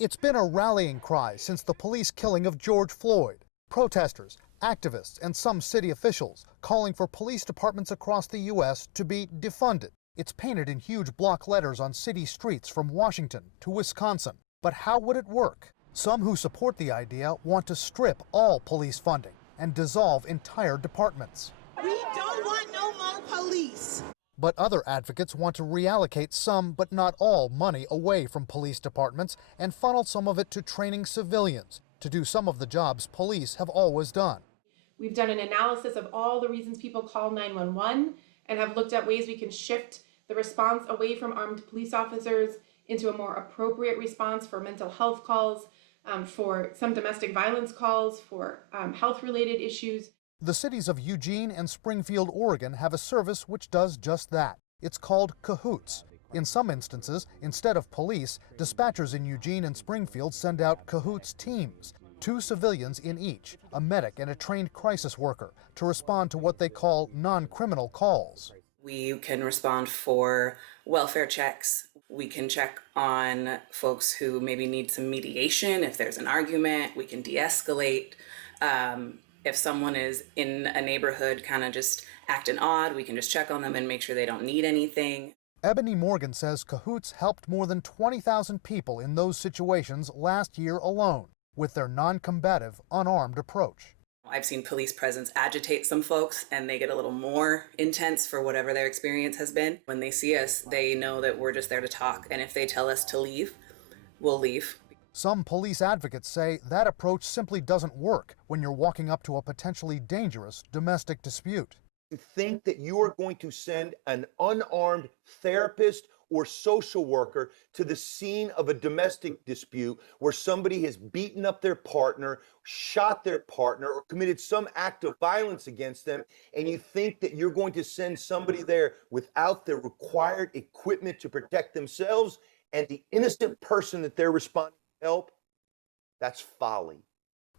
It's been a rallying cry since the police killing of George Floyd. Protesters, activists, and some city officials calling for police departments across the U.S. to be defunded. It's painted in huge block letters on city streets from Washington to Wisconsin. But how would it work? Some who support the idea want to strip all police funding and dissolve entire departments. We don't want no more police. But other advocates want to reallocate some, but not all, money away from police departments and funnel some of it to training civilians to do some of the jobs police have always done. We've done an analysis of all the reasons people call 911 and have looked at ways we can shift the response away from armed police officers into a more appropriate response for mental health calls, for some domestic violence calls, for health-related issues. The cities of Eugene and Springfield, Oregon have a service which does just that. It's called Cahoots. In some instances, instead of police, dispatchers in Eugene and Springfield send out Cahoots teams, 2 civilians in each, a medic and a trained crisis worker, to respond to what they call non-criminal calls. We can respond for welfare checks. We can check on folks who maybe need some mediation. If there's an argument, we can de-escalate. If someone is in a neighborhood kind of just acting odd, we can just check on them and make sure they don't need anything. Ebony Morgan says Cahoots helped more than 20,000 people in those situations last year alone with their non-combative, unarmed approach. I've seen police presence agitate some folks and they get a little more intense for whatever their experience has been. When they see us, they know that we're just there to talk. And if they tell us to leave, we'll leave. Some police advocates say that approach simply doesn't work when you're walking up to a potentially dangerous domestic dispute. You think that you are going to send an unarmed therapist or social worker to the scene of a domestic dispute where somebody has beaten up their partner, shot their partner, or committed some act of violence against them, and you think that you're going to send somebody there without the required equipment to protect themselves and the innocent person that they're responding to help? That's folly.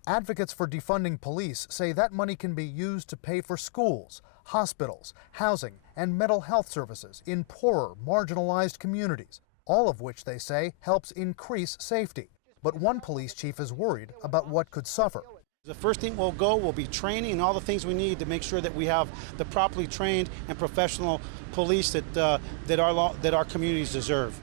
Advocates for defunding police say that money can be used to pay for schools, hospitals, housing, and mental health services in poorer, marginalized communities, all of which they say helps increase safety. But one police chief is worried about what could suffer. The first thing will be training and all the things we need to make sure that we have the properly trained and professional police that our communities deserve.